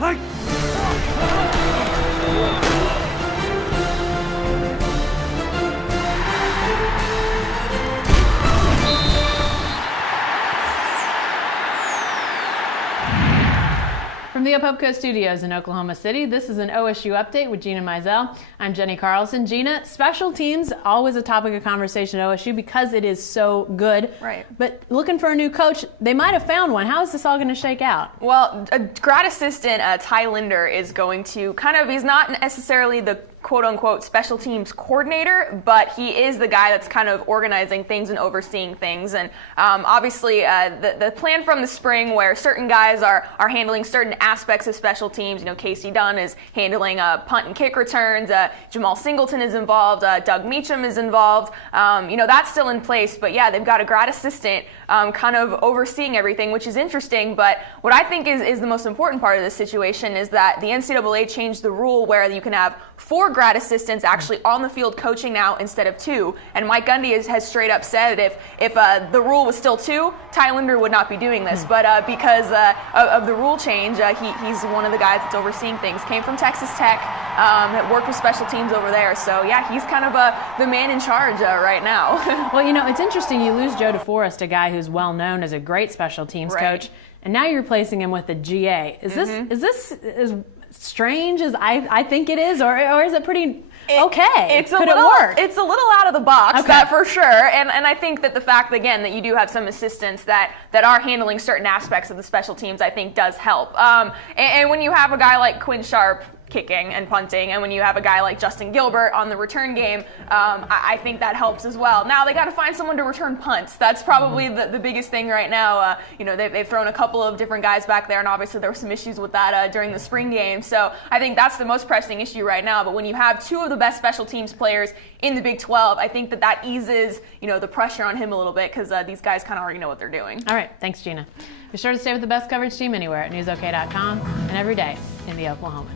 From the Opopco Studios in Oklahoma City, this is an OSU Update with Gina and Mizell. I'm Jenni Carlson. Gina, special teams, always a topic of conversation at OSU because it is so good. Right. But looking for a new coach, they might have found one. How is this all going to shake out? Well, a grad assistant, Ty Linder, is going to he's not necessarily the quote-unquote special teams coordinator, but he is the guy that's kind of organizing things and overseeing things. And obviously, the plan from the spring where certain guys are handling certain aspects of special teams, Casey Dunn is handling punt and kick returns, Jamal Singleton is involved, Doug Meacham is involved, that's still in place. But yeah, they've got a grad assistant kind of overseeing everything, which is interesting. But what I think is the most important part of this situation is that the NCAA changed the rule where you can have 4 grad assistants actually on the field coaching now instead of 2. And Mike Gundy has straight up said if the rule was still 2, Ty Linder would not be doing this. But because of the rule change, he's one of the guys that's overseeing things. Came from Texas Tech, worked with special teams over there. So yeah, he's kind of the man in charge right now. Well, it's interesting. You lose Joe DeForest, a guy who's well known as a great special teams coach, and now you're replacing him with a GA. Is this as strange as I think it is, or is it pretty okay? Could it work? It's a little out of the box, that for sure. And I think that the fact, again, that you do have some assistants that are handling certain aspects of the special teams, I think does help. And when you have a guy like Quinn Sharp kicking and punting, and when you have a guy like Justin Gilbert on the return game, I think that helps as well. Now they got to find someone to return punts. That's probably the biggest thing right now. They've thrown a couple of different guys back there, and obviously there were some issues with that during the spring game. So I think that's the most pressing issue right now. But when you have 2 of the best special teams players in the Big 12, I think that eases the pressure on him a little bit, because these guys kind of already know what they're doing. All right, thanks, Gina. Be sure to stay with the best coverage team anywhere at newsok.com and every day in the Oklahoman.